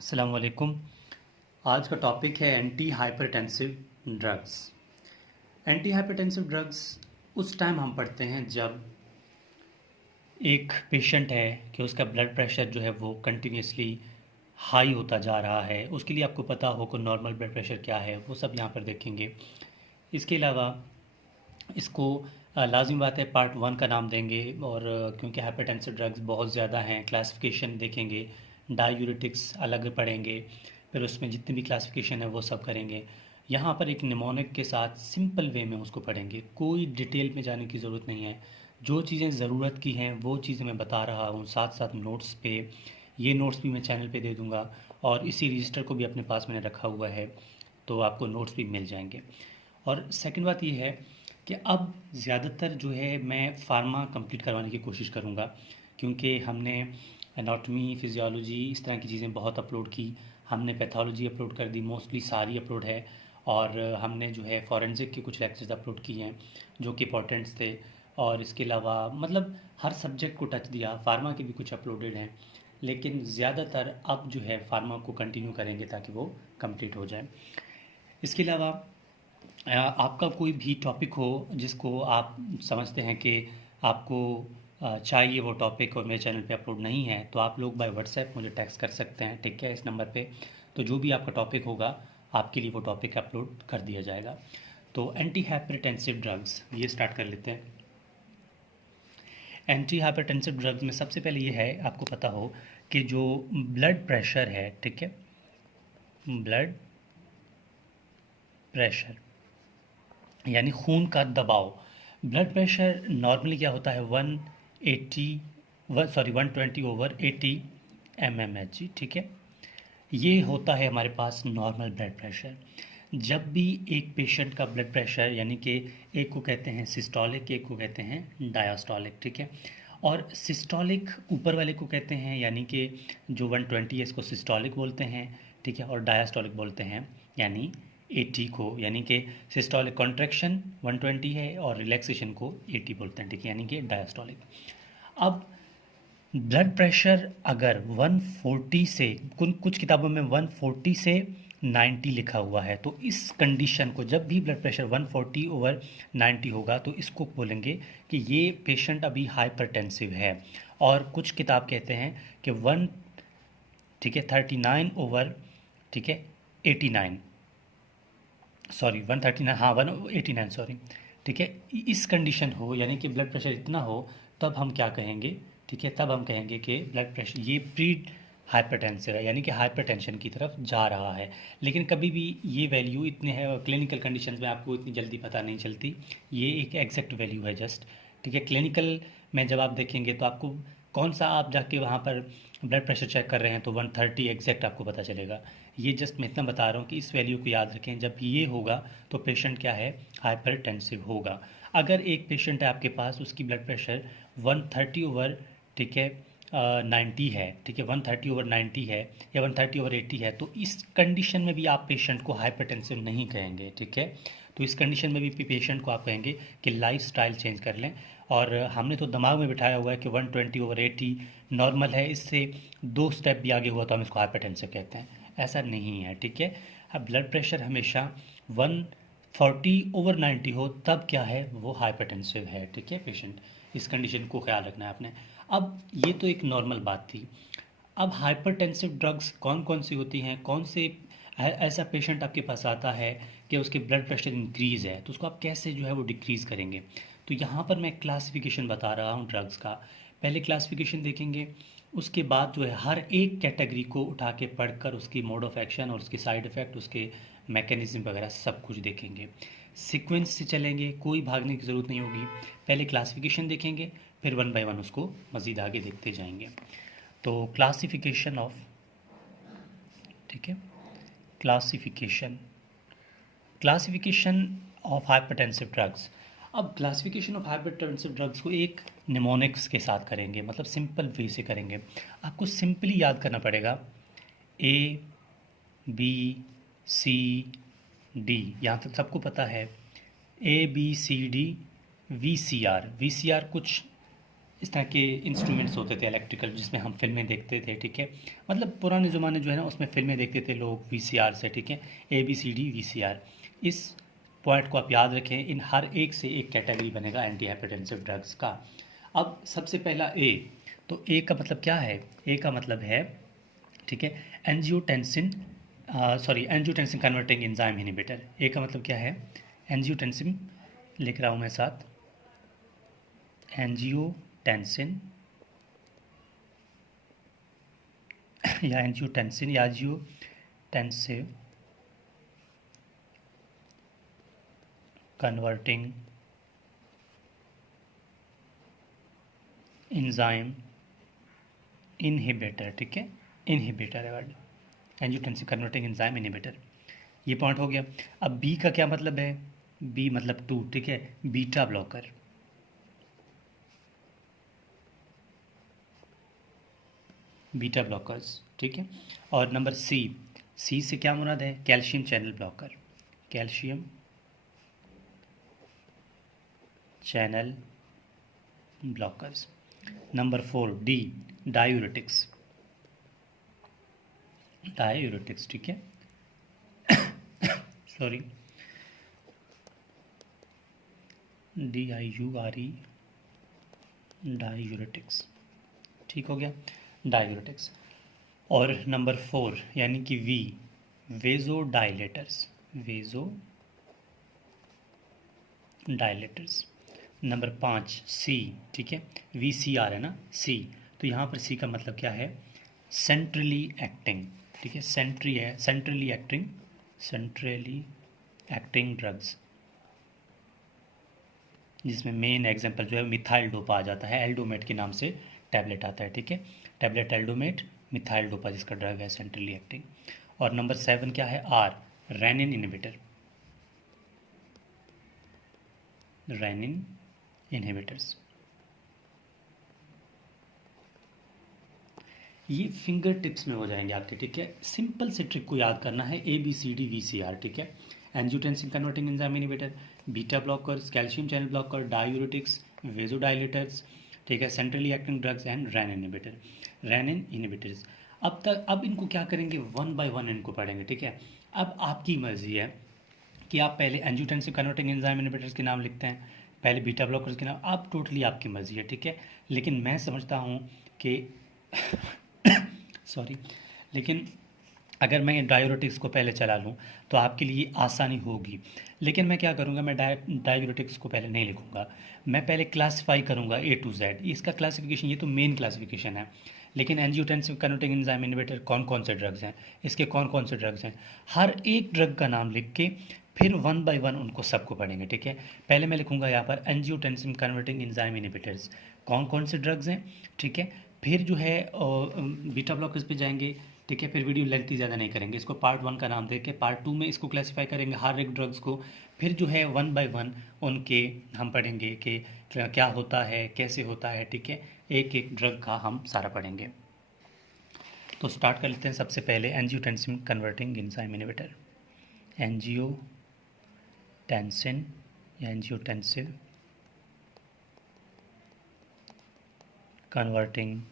अस्सलाम वालेकुम। आज का टॉपिक है anti hypertensive drugs. Anti hypertensive drugs उस टाइम हम पढ़ते हैं जब एक पेशेंट है कि उसका ब्लड प्रेशर जो है वो कंटिन्यूसली हाई होता जा रहा है। उसके लिए आपको पता हो कि नॉर्मल ब्लड प्रेशर क्या है, वो सब यहाँ पर देखेंगे। इसके अलावा इसको लाजिम बात है पार्ट 1 का नाम देंगे और क्योंकि हाइपरटेंसिव ड्रग्स बहुत ज़्यादा हैं, क्लासिफिकेशन देखेंगे, डायूरेटिक्स अलग पढ़ेंगे, फिर उसमें जितनी भी क्लासिफिकेशन है वो सब करेंगे। यहाँ पर एक निमोनिक के साथ सिंपल वे में उसको पढ़ेंगे, कोई डिटेल में जाने की ज़रूरत नहीं है। जो चीज़ें ज़रूरत की हैं वो चीज़ें मैं बता रहा हूँ, साथ साथ नोट्स पे, ये नोट्स भी मैं चैनल पे दे दूँगा और इसी रजिस्टर को भी अपने पास मैंने रखा हुआ है, तो आपको नोट्स भी मिल जाएंगे। और सेकंड बात ये है कि अब ज़्यादातर जो है मैं फार्मा कंप्लीट करवाने की कोशिश करूँगा, क्योंकि हमने एनाटॉमी, फिजियोलॉजी इस तरह की चीज़ें बहुत अपलोड की, हमने पैथोलॉजी अपलोड कर दी, मोस्टली सारी अपलोड है। और हमने जो है फॉरेंसिक के कुछ लेक्चर्स अपलोड किए हैं जो कि इंपॉर्टेंट्स थे। और इसके अलावा मतलब हर सब्जेक्ट को टच दिया, फार्मा के भी कुछ अपलोडेड हैं, लेकिन ज़्यादातर अब जो है फार्मा को कंटिन्यू करेंगे ताकि वो कंप्लीट हो जाए। इसके अलावा आपका कोई भी टॉपिक हो जिसको आप समझते हैं कि आपको चाहिए वो टॉपिक और मेरे चैनल पे अपलोड नहीं है, तो आप लोग बाय व्हाट्सएप मुझे टेक्स्ट कर सकते हैं, ठीक है, इस नंबर पे। तो जो भी आपका टॉपिक होगा आपके लिए वो टॉपिक अपलोड कर दिया जाएगा। तो एंटी हाइपरटेंसिव ड्रग्स ये स्टार्ट कर लेते हैं। एंटी हाइपरटेंसिव ड्रग्स में सबसे पहले ये है, आपको पता हो कि जो ब्लड प्रेशर है, ठीक है, ब्लड प्रेशर यानी खून का दबाव। ब्लड प्रेशर नॉर्मली क्या होता है 120/80 mmHg, ठीक है। ये होता है हमारे पास नॉर्मल ब्लड प्रेशर। जब भी एक पेशेंट का ब्लड प्रेशर यानी कि एक को कहते हैं सिस्टोलिक, एक को कहते हैं डायस्टोलिक, ठीक है। और सिस्टोलिक ऊपर वाले को कहते हैं, यानी कि जो 120 है इसको सिस्टोलिक बोलते हैं, ठीक है। और डायस्टोलिक बोलते हैं यानी 80 को, यानी कि सिस्टोलिक कॉन्ट्रैक्शन 120 है और रिलैक्सेशन को 80 बोलते हैं, ठीक है, यानी कि डायस्टोलिक। अब ब्लड प्रेशर अगर 140 से, कुछ किताबों में 140 से 90 लिखा हुआ है, तो इस कंडीशन को, जब भी ब्लड प्रेशर 140/90 होगा तो इसको बोलेंगे कि ये पेशेंट अभी हाइपरटेंसिव है। और कुछ किताब कहते हैं कि 1, ठीक है, 39 ओवर, ठीक है, 89, सॉरी 139, हाँ 189, सॉरी, ठीक है। इस कंडीशन हो यानी कि ब्लड प्रेशर इतना हो, तब हम क्या कहेंगे, ठीक है, तब हम कहेंगे कि ब्लड प्रेशर ये प्री हाइपरटेंसिव है, यानी कि हाइपरटेंशन की तरफ जा रहा है। लेकिन कभी भी ये वैल्यू इतने है क्लिनिकल कंडीशंस में आपको इतनी जल्दी पता नहीं चलती, ये एक एग्जैक्ट वैल्यू है जस्ट, ठीक है। क्लिनिकल में जब आप देखेंगे तो आपको कौन सा, आप जाके वहाँ पर ब्लड प्रेशर चेक कर रहे हैं तो 130 एग्जैक्ट आपको पता चलेगा। ये जस्ट मैं इतना बता रहा हूँ कि इस वैल्यू को याद रखें, जब ये होगा तो पेशेंट क्या है, हाइपरटेंसिव होगा। अगर एक पेशेंट है आपके पास, उसकी ब्लड प्रेशर 130 ओवर, ठीक है, 90 है, ठीक है, 130/90 है या 130/80 है, तो इस कंडीशन में भी आप पेशेंट को हाइपरटेंसिव नहीं कहेंगे, ठीक है। तो इस कंडीशन में भी पेशेंट को आप कहेंगे कि लाइफ स्टाइल चेंज कर लें। और हमने तो दिमाग में बिठाया हुआ है कि 120/80 नॉर्मल है, इससे 2 स्टेप भी आगे हुआ तो हम इसको हाइपरटेंसिव कहते हैं। ऐसा नहीं है, ठीक है। अब ब्लड प्रेशर हमेशा 140/90 हो तब क्या है, वो हाइपरटेंसिव है, ठीक है पेशेंट। इस कंडीशन को ख्याल रखना है आपने। अब ये तो एक नॉर्मल बात थी। अब हाइपरटेंसिव ड्रग्स कौन कौन सी होती हैं, कौन से ऐसा पेशेंट आपके पास आता है कि उसके ब्लड प्रेशर इंक्रीज़ है, तो उसको आप कैसे जो है वो डिक्रीज़ करेंगे। तो यहाँ पर मैं क्लासिफिकेशन बता रहा हूँ ड्रग्स का। पहले क्लासिफिकेशन देखेंगे, उसके बाद जो है हर एक कैटेगरी को उठा के पढ़कर उसकी मोड ऑफ एक्शन और उसके साइड इफ़ेक्ट, उसके मैकेनिज्म वगैरह सब कुछ देखेंगे। सीक्वेंस से चलेंगे, कोई भागने की ज़रूरत नहीं होगी। पहले क्लासिफिकेशन देखेंगे, फिर 1 बाय 1 उसको मज़ीद आगे देखते जाएंगे। तो क्लासिफिकेशन ऑफ, ठीक है, classification classification of hypertensive drugs. अब क्लासिफिकेशन ऑफ हाइपरटेंसिव ड्रग्स को एक निमोनिक्स के साथ करेंगे, मतलब सिंपल वे से करेंगे। आपको सिंपली याद करना पड़ेगा ABCD, यहाँ तक सबको पता है। ABCD VCR, VCR कुछ इस तरह के इंस्ट्रूमेंट्स होते थे इलेक्ट्रिकल, जिसमें हम फिल्में देखते थे, ठीक है। मतलब पुराने ज़माने जो है ना उसमें फिल्में देखते थे लोग वीसीआर से, ठीक है, ABCD वीसीआर। इस पॉइंट को आप याद रखें, इन हर एक से एक कैटेगरी बनेगा एंटी हाइपरटेंसिव ड्रग्स का। अब सबसे पहला ए, तो ए का मतलब क्या है? ए का मतलब है, ठीक है, angiotensin, sorry angiotensin converting enzyme inhibitor. A का मतलब क्या है? एंजियोटेंसिन, लिख रहा हूँ मैं साथ, एंजियोटेंसिन या एंजियोटेंसिन या एंजियोटेंसिव कन्वर्टिंग एंजाइम इनहिबिटर, ठीक है, इनहिबिटर है word, angiotensin converting enzyme inhibitor. ये पॉइंट हो गया। अब बी का क्या मतलब है? बी मतलब 2, ठीक है, बीटा ब्लॉकर, बीटा ब्लॉकर्स, ठीक है। और नंबर सी, सी से क्या मुराद है? Calcium channel blocker, calcium channel blockers. Number 4 D, diuretics, diuretics, ठीक है, सॉरी DIURE, डायूरेटिक्स, ठीक हो गया, डायूरेटिक्स। और नंबर 4 यानी कि वी, वेजो डायलेटर्स, वेजो डायलेटर्स। नंबर 5 सी, ठीक है, VCR है ना सी, तो यहाँ पर सी का मतलब क्या है? सेंट्रली एक्टिंग, ठीक है, सेंट्री है, centrally acting, centrally acting drugs, जिसमें मेन एग्जांपल जो है मिथाइल डोपा आ जाता है, एल्डोमेट के नाम से टैबलेट आता है, ठीक है, टैबलेट एल्डोमेट, मिथाइल डोपा जिसका ड्रग है सेंट्रली एक्टिंग। और नंबर 7 क्या है? R, renin inhibitor, renin inhibitors. ये फिंगर टिप्स में हो जाएंगे आपके, ठीक है। सिंपल से ट्रिक को याद करना है, ABCD VCR, ठीक है, angiotensin converting enzyme inhibitor, beta blockers, calcium channel blocker, diuretics, vasodilators, ठीक है, centrally acting drugs and renin inhibitor, renin inhibitors. अब इनको क्या करेंगे? 1 बाय 1 इनको पढ़ेंगे, ठीक है। अब आपकी मर्जी है कि आप पहले एंजियोटेंसिन कन्वर्टिंग एंजाइम इनहिबिटर्स के नाम लिखते हैं, पहले बीटा ब्लॉकर्स के नाम, आप टोटली आपकी मर्जी है, ठीक है। लेकिन मैं समझता हूँ कि सॉरी, लेकिन अगर मैं डायूरेटिक्स को पहले चला लूँ तो आपके लिए आसानी होगी। लेकिन मैं क्या करूँगा, मैं डायूरेटिक्स को पहले नहीं लिखूँगा, मैं पहले क्लासीफाई करूँगा A to Z। इसका क्लासिफिकेशन, ये तो मेन क्लासिफिकेशन है, लेकिन एंजियोटेंसिन कन्वर्टिंग एंजाइम इनहिबिटर कौन कौन से ड्रग्स हैं, इसके कौन कौन से ड्रग्स हैं, हर एक ड्रग का नाम लिख के फिर 1 बाय 1 उनको सबको पढ़ेंगे, ठीक है। पहले मैं लिखूँगा यहाँ पर एंजियोटेंसिन कन्वर्टिंग एंजाइम इनहिबिटर्स, कौन कौन से ड्रग्स हैं, ठीक है। फिर जो है बीटा ब्लॉकर्स पे जाएंगे, ठीक है। फिर वीडियो लेंथी ज़्यादा नहीं करेंगे, इसको पार्ट 1 का नाम देके पार्ट 2 में इसको क्लासीफाई करेंगे हर एक ड्रग्स को। फिर जो है 1 बाय 1 उनके हम पढ़ेंगे कि क्या होता है, कैसे होता है, ठीक है, एक एक ड्रग का हम सारा पढ़ेंगे। तो स्टार्ट कर लेते हैं। सबसे पहले angiotensin converting enzyme inhibitor, angiotensin या एंजियोटेंसिव कन्वर्टिंग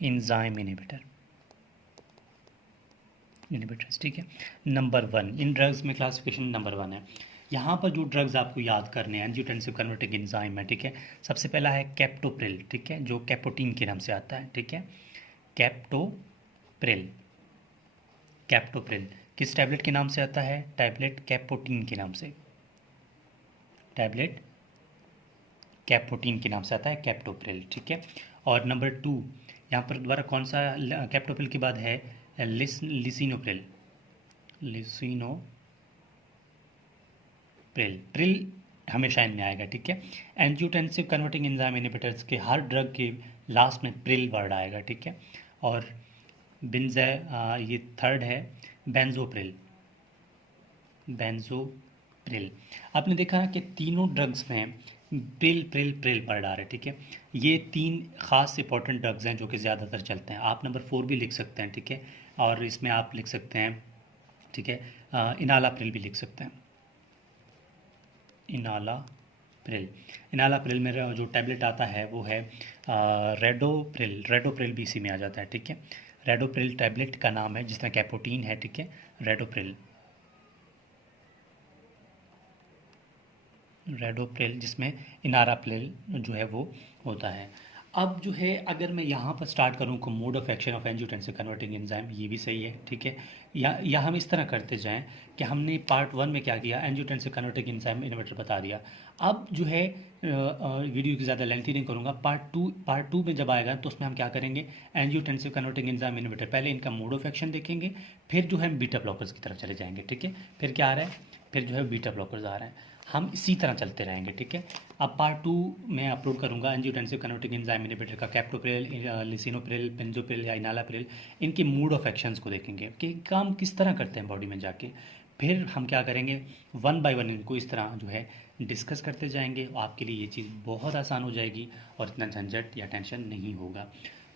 एंजाइम इनहिबिटर्स, ठीक है। नंबर 1, इन ड्रग्स में क्लासिफिकेशन नंबर 1 है। यहाँ पर जो ड्रग्स आपको याद करने हैं एंजियोटेंसिव कन्वर्टिंग एंजाइम है, ठीक है। सबसे पहला है कैप्टोप्रिल, ठीक है, जो कैपोटीन के नाम से आता है, ठीक है, कैप्टोप्रिल। कैप्टोप्रिल किस टैबलेट के नाम से आता है? टैबलेट कैपोटीन के नाम से, टैबलेट कैपोटीन के नाम से आता है कैप्टोप्रिल, ठीक है। और नंबर 2 यहाँ पर दोबारा कौन सा कैप्टोप्रिल के बाद है? लिसिनोप्रिल, प्रिल हमेशा इनमें आएगा, ठीक है। एंजियोटेंसिव कन्वर्टिंग एंजाइम इनहिबिटर्स के हर ड्रग के लास्ट में प्रिल वर्ड आएगा, ठीक है। और ये थर्ड है बेंजोप्रिल, बेंजोप्रिल। आपने देखा कि तीनों ड्रग्स में प्रिल प्रिल प्रिल वर्ड आ रहा है, ठीक है। ये 3 खास इंपॉर्टेंट ड्रग्स हैं जो कि ज़्यादातर चलते हैं। आप नंबर 4 भी लिख सकते हैं, ठीक है, और इसमें आप लिख सकते हैं, ठीक है, इनालाप्रिल भी लिख सकते हैं, इनालाप्रिल, प्रिल। इनालाप्रिल में जो टैबलेट आता है वो है रेडोप्रिल। रेडोप्रिल भी इसी में आ जाता है, ठीक है। रेडोप्रिल टैबलेट का नाम है जिसमें कैपोटीन है, ठीक है, रेडोप्रिल। रेडोप्रिल जिसमें इनाराप्रिल जो है वो होता है। अब जो है अगर मैं यहाँ पर स्टार्ट करूँ को mode of action of angiotensin converting enzyme, ये भी सही है, ठीक है। या हम इस तरह करते जाएं कि हमने पार्ट 1 में क्या किया, एंजियोटेंसिव कन्वर्टिंग एंजाइम इनहिबिटर बता दिया। अब जो है वीडियो की ज़्यादा लेंथी नहीं करूँगा, पार्ट टू में जब आएगा तो उसमें हम क्या करेंगे, एंजियोटेंसिव कन्वर्टिंग एंजाइम इनहिबिटर पहले इनका मोड ऑफ एक्शन देखेंगे, फिर जो है बीटा ब्लॉकर्स की तरफ चले जाएंगे, ठीक है। फिर क्या आ रहा है, फिर जो है बीटा ब्लॉकर्स आ रहे हैं। हम इसी तरह चलते रहेंगे, ठीक है। अब पार्ट 2 में अपलोड करूंगा एंजियोटेंसिव कन्वर्टिंग एंजाइम इनहिबिटर का कैप्टोप्रिल, लिसिनोप्रिल, बेंजोप्रिल या इनालाप्रिल, इनके मोड ऑफ एक्शंस को देखेंगे कि काम किस तरह करते हैं बॉडी में जाके। फिर हम क्या करेंगे, 1 बाय 1 इनको इस तरह जो है डिस्कस करते जाएंगे। आपके लिए ये चीज़ बहुत आसान हो जाएगी और इतना झंझट या टेंशन नहीं होगा।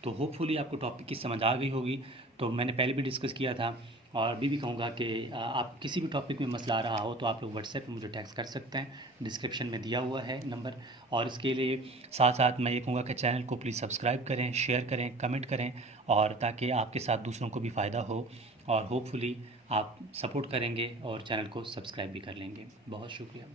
तो होपफुली आपको टॉपिक की समझ आ गई होगी। तो मैंने पहले भी डिस्कस किया था और अभी भी कहूँगा कि आप किसी भी टॉपिक में मसला आ रहा हो तो आप लोग व्हाट्सएप पे मुझे टेक्स्ट कर सकते हैं, डिस्क्रिप्शन में दिया हुआ है नंबर। और इसके लिए साथ साथ मैं ये कहूँगा कि चैनल को प्लीज़ सब्सक्राइब करें, शेयर करें, कमेंट करें, और ताकि आपके साथ दूसरों को भी फ़ायदा हो। और होपफुली आप सपोर्ट करेंगे और चैनल को सब्सक्राइब भी कर लेंगे। बहुत शुक्रिया।